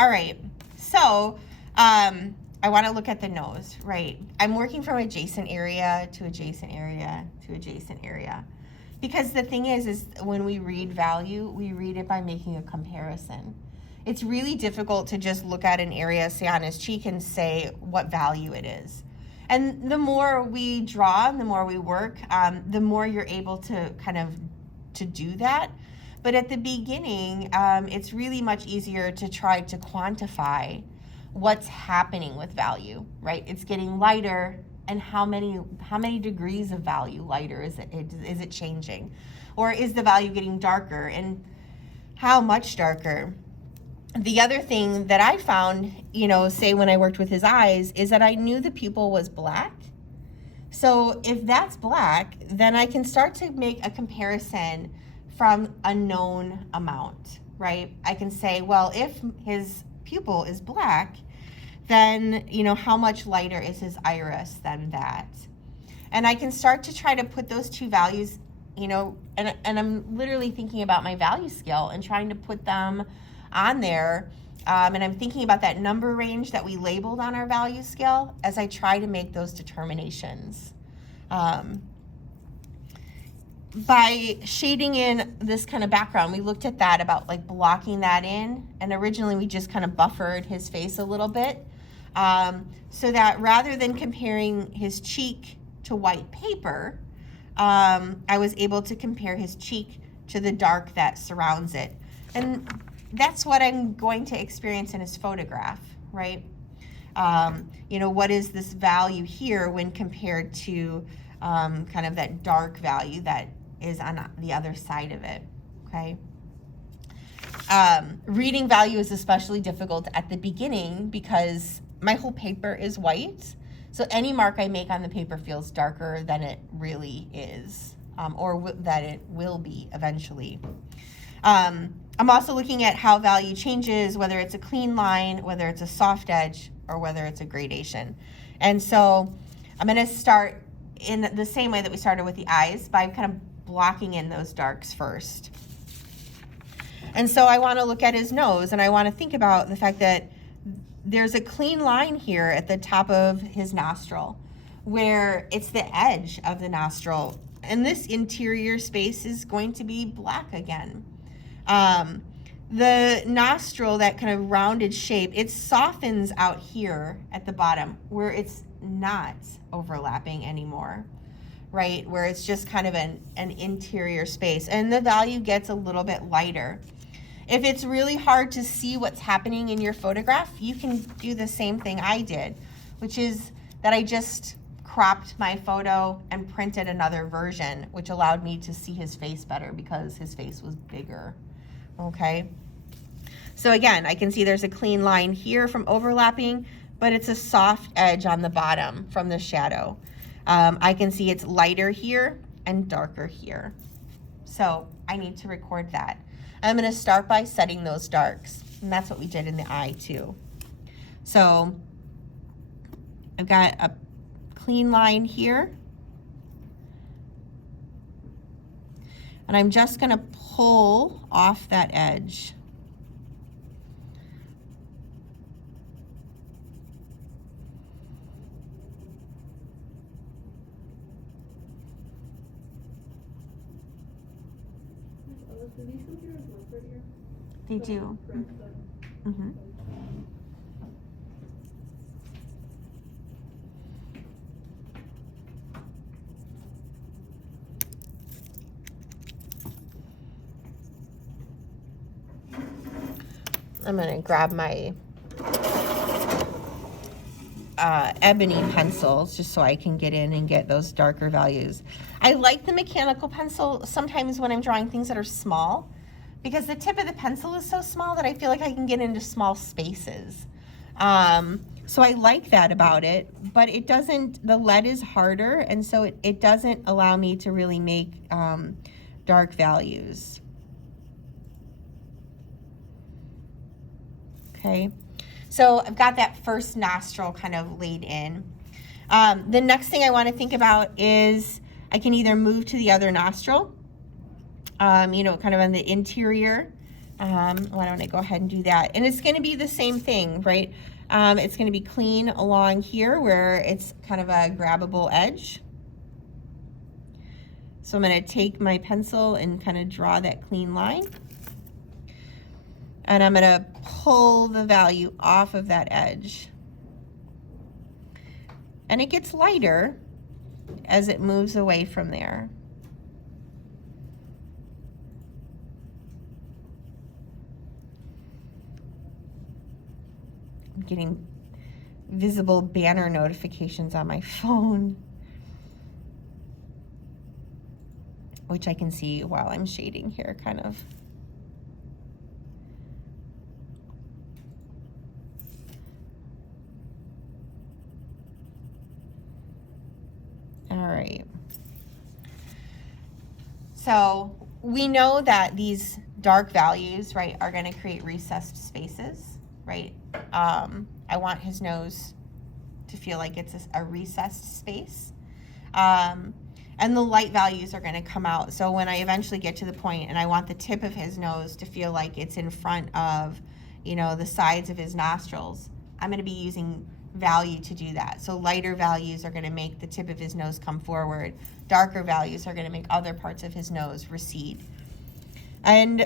All right, so I want to look at the nose, right? I'm working from adjacent area to adjacent area to adjacent area. Because the thing is when we read value, we read it by making a comparison. It's really difficult to just look at an area, say on his cheek, and say what value it is. And the more we draw and the more we work, the more you're able to kind of to do that. But at the beginning, it's really much easier to try to quantify what's happening with value, right? It's getting lighter, and how many degrees of value lighter is it changing? Or is the value getting darker, and how much darker? The other thing that I found, say when I worked with his eyes, is that I knew the pupil was black. So if that's black, then I can start to make a comparison from a known amount, right? I can say, well, if his pupil is black, then, how much lighter is his iris than that? And I can start to try to put those two values, and I'm literally thinking about my value scale and trying to put them on there. And I'm thinking about that number range that we labeled on our value scale as I try to make those determinations. By shading in this kind of background, we looked at that about like blocking that in, and originally we just kind of buffered his face a little bit, so that rather than comparing his cheek to white paper, I was able to compare his cheek to the dark that surrounds it. And that's what I'm going to experience in his photograph, right? What is this value here when compared to kind of that dark value that is on the other side of it, okay? Reading value is especially difficult at the beginning because my whole paper is white. So any mark I make on the paper feels darker than it really is, or that it will be eventually. I'm also looking at how value changes, whether it's a clean line, whether it's a soft edge, or whether it's a gradation. And so I'm going to start in the same way that we started with the eyes, by kind of blocking in those darks first. And so I want to look at his nose, and I want to think about the fact that there's a clean line here at the top of his nostril where it's the edge of the nostril, and this interior space is going to be black again. The nostril, that kind of rounded shape, it softens out here at the bottom where it's not overlapping anymore, right? Where it's just kind of an interior space, and the value gets a little bit lighter. If it's really hard to see what's happening in your photograph, you can do the same thing I did, which is that I just cropped my photo and printed another version, which allowed me to see his face better because his face was bigger. Okay, so again, I can see there's a clean line here from overlapping, but it's a soft edge on the bottom from the shadow. I can see it's lighter here and darker here. So I need to record that. I'm going to start by setting those darks, and that's what we did in the eye too. So I've got a clean line here, and I'm just going to pull off that edge. Do these computers work right here? They do. Mm-hmm. I'm going to grab my ebony pencils just so I can get in and get those darker values. I like the mechanical pencil sometimes when I'm drawing things that are small, because the tip of the pencil is so small that I feel like I can get into small spaces. So I like that about it, but it doesn't, the lead is harder, and so it doesn't allow me to really make dark values. Okay, so I've got that first nostril kind of laid in. The next thing I want to think about is I can either move to the other nostril, kind of on the interior Why don't I go ahead and do that? And it's going to be the same thing, right? It's going to be clean along here where it's kind of a grabbable edge. So I'm going to take my pencil and kind of draw that clean line. And I'm going to pull the value off of that edge. And it gets lighter as it moves away from there. I'm getting visible banner notifications on my phone, which I can see while I'm shading here, kind of. All right. So we know that these dark values, right, are going to create recessed spaces, right? I want his nose to feel like it's a recessed space. And the light values are going to come out. So when I eventually get to the point and I want the tip of his nose to feel like it's in front of, you know, the sides of his nostrils, I'm going to be using value to do that. So lighter values are going to make the tip of his nose come forward. Darker values are going to make other parts of his nose recede. And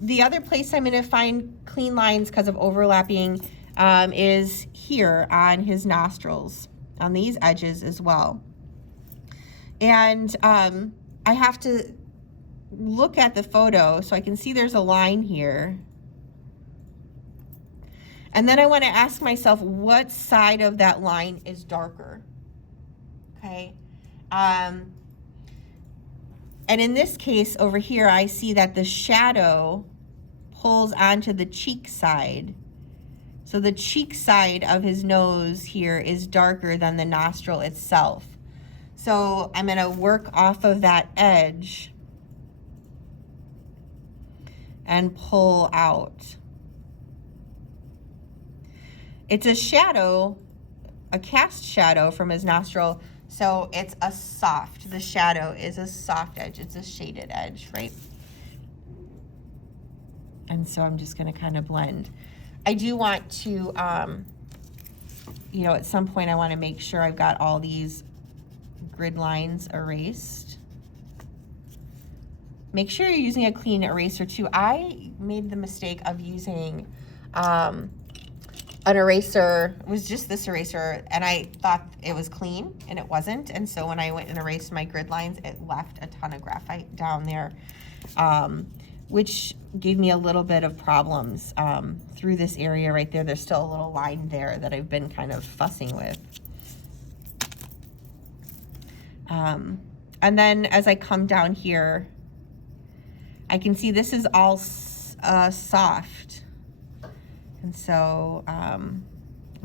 the other place I'm going to find clean lines because of overlapping is here on his nostrils, on these edges as well. And I have to look at the photo so I can see there's a line here. And then I want to ask myself what side of that line is darker. Okay. And in this case over here, I see that the shadow pulls onto the cheek side. So the cheek side of his nose here is darker than the nostril itself. So I'm going to work off of that edge and pull out. It's a shadow, a cast shadow from his nostril. So it's a soft, the shadow is a soft edge. It's a shaded edge, right? And so I'm just going to kind of blend. I do want to, you know, at some point I want to make sure I've got all these grid lines erased. Make sure you're using a clean eraser too. I made the mistake of using an eraser. It was just this eraser, and I thought it was clean, and it wasn't. And so when I went and erased my grid lines, it left a ton of graphite down there, which gave me a little bit of problems through this area right there. There's still a little line there that I've been kind of fussing with. And then as I come down here, I can see this is all soft. And so I'm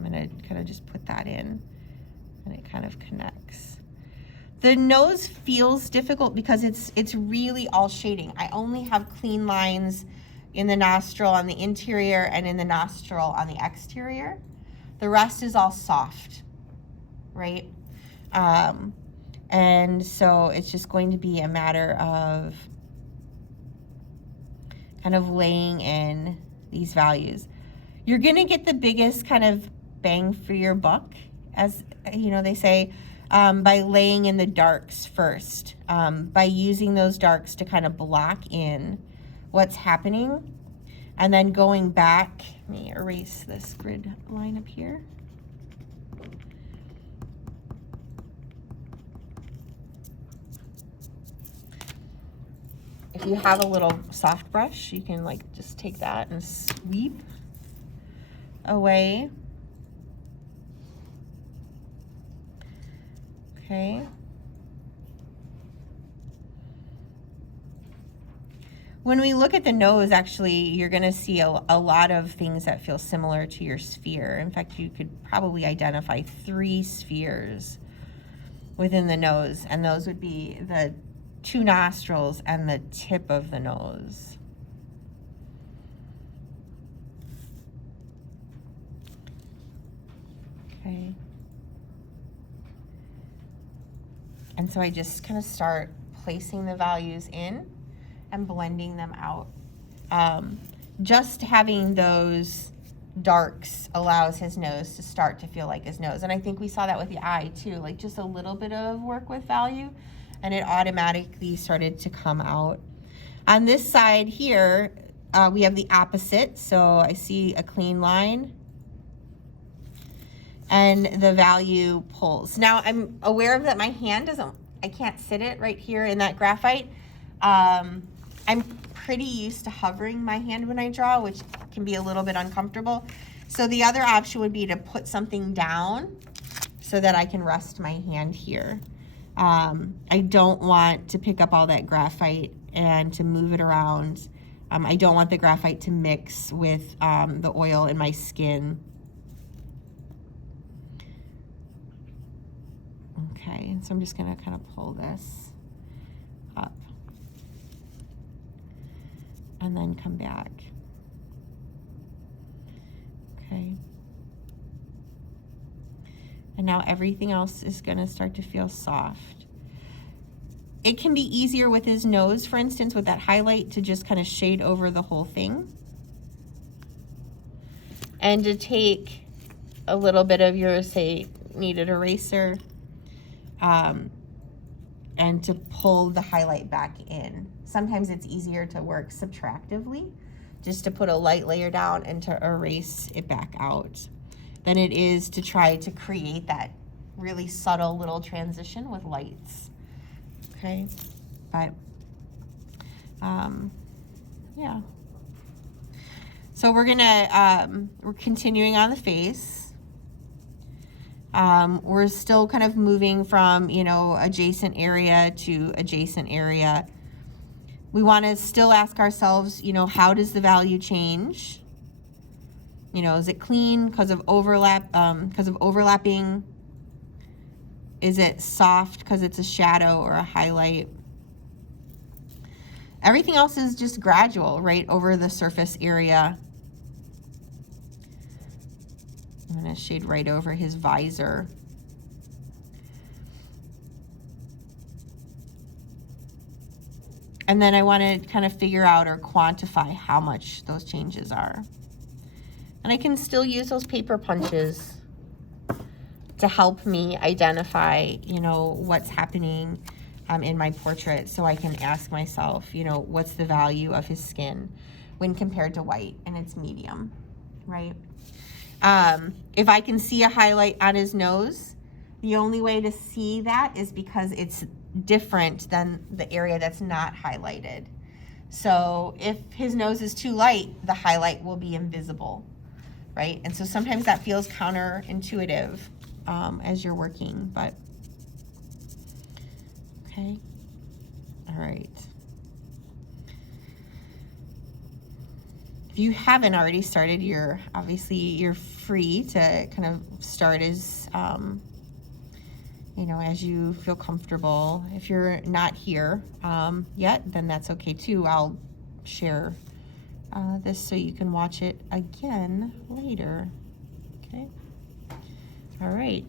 gonna kind of just put that in, and it kind of connects. The nose feels difficult because it's really all shading. I only have clean lines in the nostril on the interior and in the nostril on the exterior. The rest is all soft, right? And so it's just going to be a matter of kind of laying in these values. You're going to get the biggest kind of bang for your buck, as you know, they say, by laying in the darks first, by using those darks to kind of block in what's happening, and then going back. Let me erase this grid line up here. If you have a little soft brush, you can like just take that and sweep away. Okay. When we look at the nose, actually, you're going to see a lot of things that feel similar to your sphere. In fact, you could probably identify 3 spheres within the nose, and those would be the 2 nostrils and the tip of the nose. Okay. And so I just kind of start placing the values in and blending them out. just having those darks allows his nose to start to feel like his nose. And I think we saw that with the eye too, like just a little bit of work with value and it automatically started to come out. On this side here, we have the opposite. So I see a clean line and the value pulls. Now I'm aware of that my hand doesn't, I can't sit it right here in that graphite. I'm pretty used to hovering my hand when I draw, which can be a little bit uncomfortable. So the other option would be to put something down so that I can rest my hand here. I don't want to pick up all that graphite and to move it around. I don't want the graphite to mix with the oil in my skin. Okay, so I'm just gonna kind of pull this up and then come back. Okay. And now everything else is gonna start to feel soft. It can be easier with his nose, for instance, with that highlight to just kind of shade over the whole thing. And to take a little bit of your, say, kneaded eraser, and to pull the highlight back in. Sometimes it's easier to work subtractively, just to put a light layer down and to erase it back out, than it is to try to create that really subtle little transition with lights. Okay, but yeah. So we're continuing on the face. We're still kind of moving from, you know, adjacent area to adjacent area. We want to still ask ourselves, you know, how does the value change? You know, is it clean because of overlapping? Is it soft because it's a shadow or a highlight? Everything else is just gradual, right, over the surface area. I'm going to shade right over his visor. And then I want to kind of figure out or quantify how much those changes are. And I can still use those paper punches to help me identify, you know, what's happening in my portrait, so I can ask myself, you know, what's the value of his skin when compared to white and it's medium, right? If I can see a highlight on his nose, the only way to see that is because it's different than the area that's not highlighted. So if his nose is too light, the highlight will be invisible, right? And so sometimes that feels counterintuitive as you're working, but okay. All right. If you haven't already started, you're free to kind of start as, you know, as you feel comfortable. If you're not here yet, then that's okay too. I'll share this so you can watch it again later. Okay. All right.